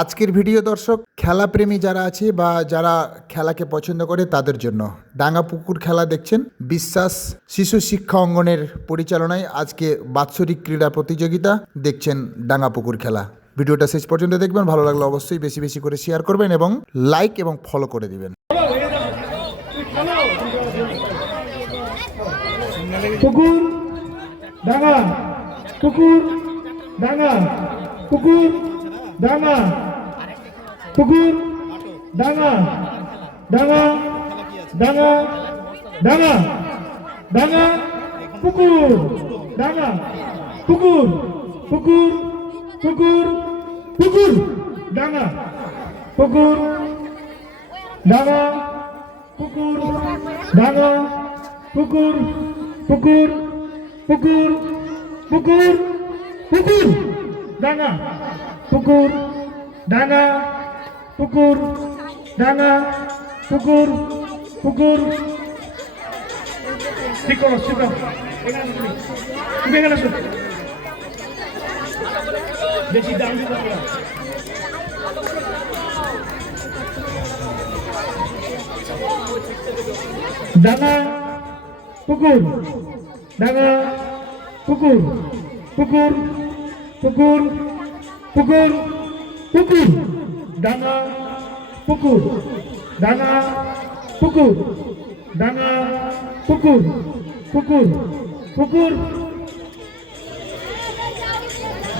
আজকের ভিডিও দর্শক খেলাপ্রেমী যারা আছে বা যারা খেলাকে পছন্দ করে তাদের জন্য ডাঙ্গা পুকুর খেলা দেখছেন বিশ্বাস শিশু শিক্ষা অঙ্গনের পরিচালনায় আজকে বাৎসরিক ক্রীড়া প্রতিযোগিতা দেখছেন ডাঙ্গা পুকুর খেলা। ভিডিওটা শেষ পর্যন্ত দেখবেন, ভালো লাগলে অবশ্যই বেশি বেশি করে শেয়ার করবেন এবং লাইক এবং ফলো করে দিবেন। পুকুর ডাঙ্গা পুকুর ডাঙ্গা পুকুর ডাঙ্গা পুকুর ডাঙ্গা ডাঙ্গা ডাঙ্গা ডাঙ্গা ডাঙ্গা পুকুর ডাঙ্গা পুকুর পুকুর পুকুর পুকুর ডাঙ্গা পুকুর ডাঙ্গা পুকুর ডাঙ্গা পুকুর পুকুর পুকুর পুকুর পুকুর ডাঙ্গা পুকুর ডাঙ্গা পুকুর ডাঙ্গা পুকুর পুকুর ঠিক করো ঠিক করো তুমি এখানে আসো বেশি দাম দিতে হবে ডাঙ্গা পুকুর ডাঙ্গা পুকুর পুকুর পুকুর পুকুর পুকুর ডাঙ্গা পুকুর ডাঙ্গা পুকুর ডাঙ্গা পুকুর পুকুর পুকুর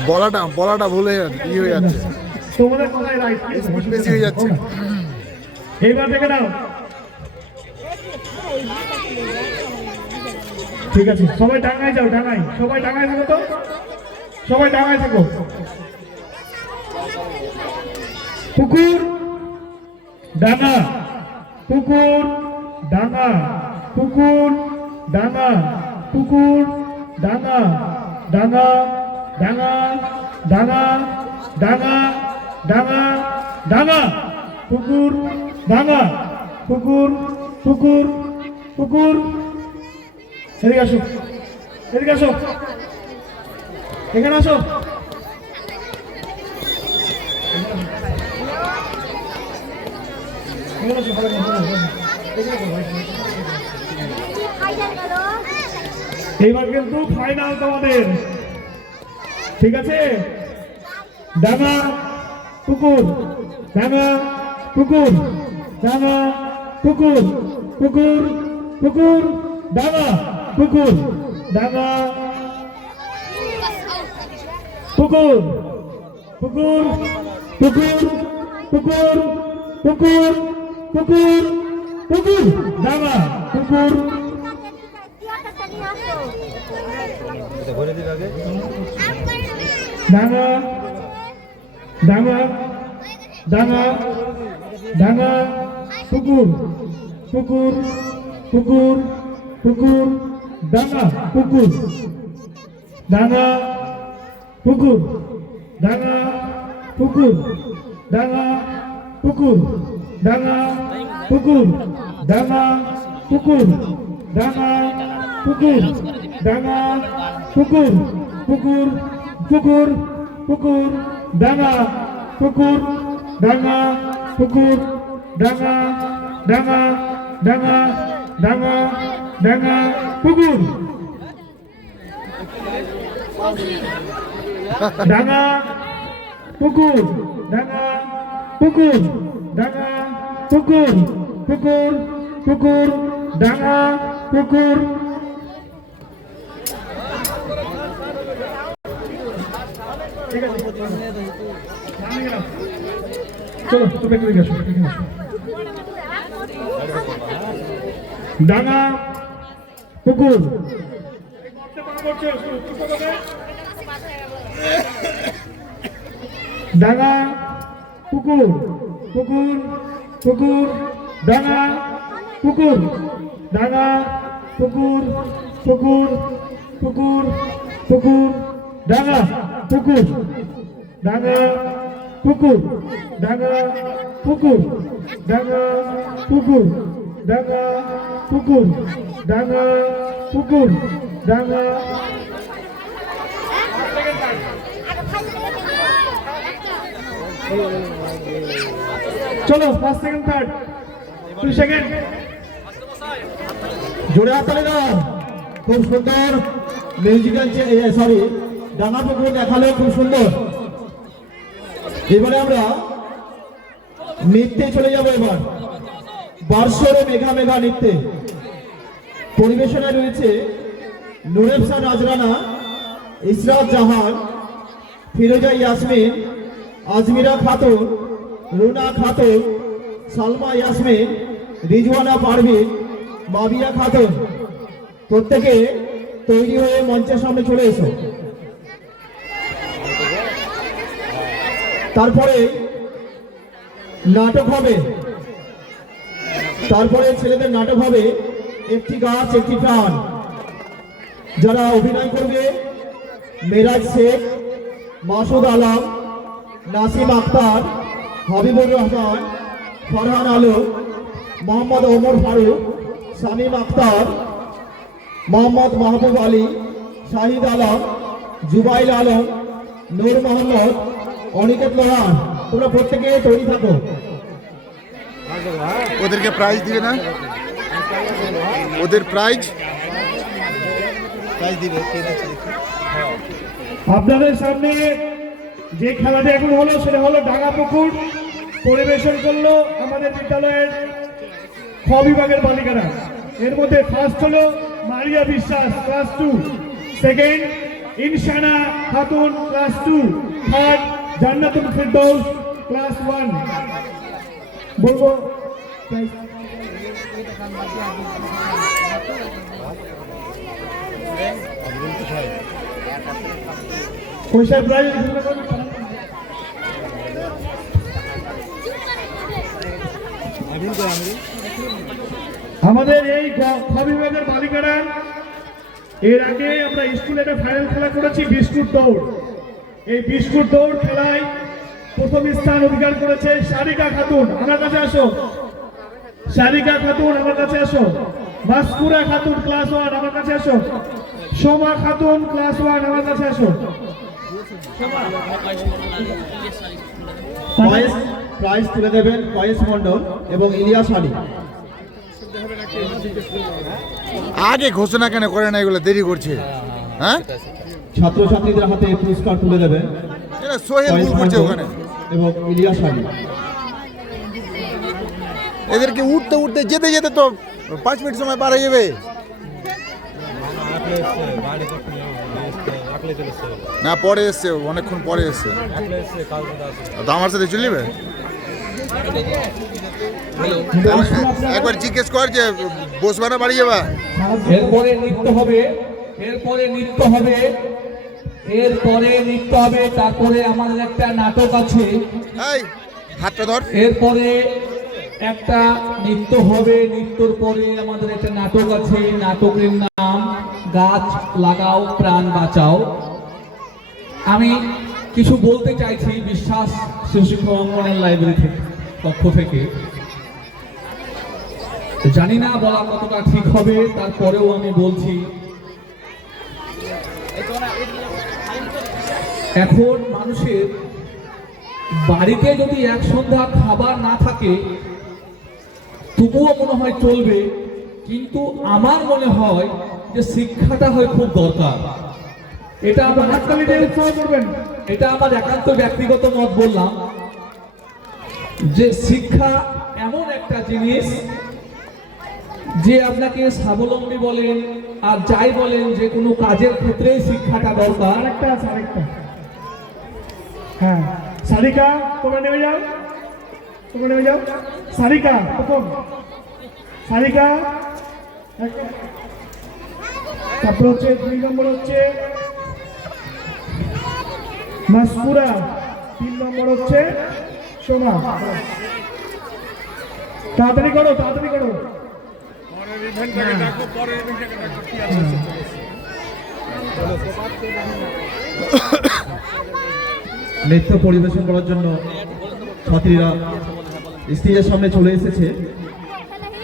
বলাটা ভুলে ই হয়ে যাচ্ছে, তোমাদের কথাই রাইট বেশি হয়ে যাচ্ছে। এইবার দেখে নাও, ঠিক আছে সবাই ডাঙায় যাও, ডাঙায় সবাই ডাঙায় থাকো, তো সবাই ডাঙায় থাকো। পুকুর ডাঙা পুকুর ডাঙা পুকুর ডাঙা পুকুর ডাঙা ডাঙা ডাঙা ডাঙা ডাঙা ডাঙা ডাঙা পুকুর ডাঙা পুকুর পুকুর পুকুর এদিকে আসো, এদিকে আসো, এখানে আসো। এইবার কিন্তু ফাইনাল তোমাদের, ঠিক আছে? ডাঙ্গা পুকুর ডাঙ্গা পুকুর ডাঙ্গা পুকুর পুকুর পুকুর ডাঙ্গা পুকুর ডাঙ্গা পুকুর পুকুর পুকুর পুকুর পুকুর পুকুর পুকুর ডাঙ্গা পুকুর ডাঙ্গা ডাঙ্গা ডাঙ্গা ডাঙ্গা পুকুর পুকুর পুকুর পুকুর ডাঙ্গা পুকুর ডাঙ্গা পুকুর ডাঙ্গা পুকুর ডাঙ্গা পুকুর ডাঙ্গা পুকুর ডাঙ্গা পুকুর ডাঙ্গা পুকুর ডাঙ্গা পুকুর পুকুর পুকুর পুকুর ডাঙ্গা পুকুর ডাঙ্গা পুকুর ডাঙ্গা ডাঙ্গা ডাঙ্গা ডাঙ্গা ডাঙ্গা পুকুর ডাঙ্গা পুকুর ডাঙ্গা পুকুর ডাঙ্গা পুকুর পুকুর পুকুর ডাঙ্গা পুকুর চলো তুমি এখানে আসো, এখানে আসো। ডাঙ্গা পুকুর ডাঙ্গা পুকুর পুকুর পুকুর ডাঙ্গা পুকুর ডাঙ্গা পুকুর পুকুর পুকুর পুকুর ডাঙ্গা পুকুর ডাঙ্গা পুকুর ডাঙ্গা পুকুর ডাঙ্গা পুকুর ডাঙ্গা পুকুর ডাঙ্গা পুকুর ডাঙ্গা চলো ফার্স্ট সেকেন্ড থার্ড 2 সেকেন্ড জোরে হাততালি দাও। খুব সুন্দর মিউজিক্যাল সরি ডাঙা পুকুর দেখালো, খুব সুন্দর। এবারে আমরা নৃত্যে চলে যাব। এবার বার্ষরে মেঘা মেঘা নৃত্যে পরিবেশনায় রয়েছে নুরেফসা নাজরানা, ইসরাত জাহান, ফিরোজা ইয়াসমিন, আজমিরা খাতুন, রুনা খাতুন, সালমা ইয়াসমিন, রিজওয়ানা পারভিন, মাবিয়া খাতুন। প্রত্যেকে তৈরি হয়ে মঞ্চের সামনে চলে এসো। তারপরে নাটক হবে, তারপরে ছেলেদের নাটক হবে একটি গাছ একটি প্রাণ। যারা অভিনয় করবে মেরাজ শেখ, মাসুদ আলম, নাসিম আক্তার, হাবিবুর রহমান, ফরহান আলম, মোহাম্মদ ওমর ফারুক, শামীম আক্তার, মোহাম্মদ মাহবুব আলী, শাহিদ আলম, জুবাইল আলম, নূর মোহাম্মদ, অনিকেত লোহান। তোমরা প্রত্যেকে তৈরি থাকো। ওদেরকে প্রাইজ দিবে না? ওদের প্রাইজ দিবে। আপনাদের সামনে যে খেলাটা এখন হলো সেটা হলো ডাঙা পুকুর। পরিবেশন করলো আমাদের বিদ্যালয়ের খ বিভাগের বালিকারা। এর মধ্যে ফার্স্ট হলো Maria Biswas class 2, second Inshana Khatun class 2, third Jannatul Firdous class 1। বলবো পয়সার প্রাইজ আমাদের এই খ বিভাগের বালিকারা। এর আগে আমরা স্কুলে একটা ফাইনাল খেলা করেছি বিস্কুট দৌড়। এই বিস্কুট দৌড় খেলায় প্রথম স্থান অধিকার করেছে সারিকা খাতুন। আমার কাছে আসো, সারিকা খাতুন আমার কাছে আসো। মাসকুরা খাতুন ক্লাস 1 আমার কাছে আসো। সোমা খাতুন ক্লাস 1 আমার কাছে আসো। প্রাইজ তুলে দেবেন কয়েস মন্ডল এবং ইলিয়াস আলী। আগে ঘোষণা কেন করে না? এগুলো দেরি করছে। হ্যাঁ, ছাত্রছাত্রীদের হাতে পুরস্কার তুলে দেবেন এরা সোহেল ভুল করছে ওখানে। এবং ইলিয়াস আলী। এদেরকে উঠতে উঠতে যেতে যেতে তো 5 মিনিট সময় পার হয়ে যাবে। না, পরে এসছে, অনেকক্ষণ পরে এসছে। তো আমার সাথে চলে যাবে। একবার জিজ্ঞেস কর যে বসবা না বাড়ি যাবা। এরপরে নৃত্য হবে, এরপরে নৃত্য হবে, এরপরে নৃত্য হবে। তারপরে আমাদের একটা নাটক আছে। এই হাতটা ধর। এরপরে একটা নৃত্য হবে, নৃত্যর পরে আমাদের একটা নাটক আছে। নাটকের নাম গাছ লাগাও প্রাণ বাঁচাও। আমি কিছু বলতে চাইছি বিশ্বাস শিশু শিক্ষা অঙ্গনের লাইব্রেরি পক্ষ থেকে। জানি না বলা কতটা ঠিক হবে, তারপরেও আমি বলছি। এখন মানুষের বাড়িতে যদি এক সন্ধ্যা খাবার না থাকে তবুও মনে হয় চলবে, কিন্তু আমার মনে হয় যে শিক্ষাটা হয় খুব দরকার। এটা আমার এটা আমার একান্ত ব্যক্তিগত মত বললাম যে শিক্ষা এমন একটা জিনিস যে আপনাকে স্বাবলম্বী বলেন আর যাই বলেন, যে কোনো কাজের ক্ষেত্রেই শিক্ষাটা দরকার। আরেকটা আছে, আরেকটা। হ্যাঁ, সারিকা তোমরা নেমে যাও, তোমরা নেমে যাও। সারিকা প্রথম, সারিকা। তারপর হচ্ছে 2 নম্বর হচ্ছে মাসকুরা, 3 নম্বর হচ্ছে সোমা। তাড়াতাড়ি করো, তাড়াতাড়ি করো। নৃত্য পরিবেশন করার জন্য ছাত্রীরা স্টেজের সামনে চলে এসেছে।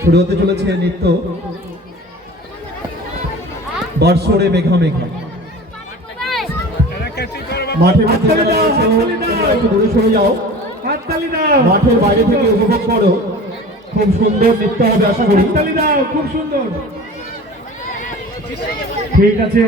শুরু হতে চলেছে নৃত্য বার্ষরে মেঘা মেঘা। মাঠে মধ্যে একটু দূরে সরে যাও। হাততালি দাও, মাঠের বাইরে থেকে উপভোগ করো। খুব সুন্দর নৃত্য হবে আশা করি। হাততালি দাও, খুব সুন্দর। ঠিক আছে।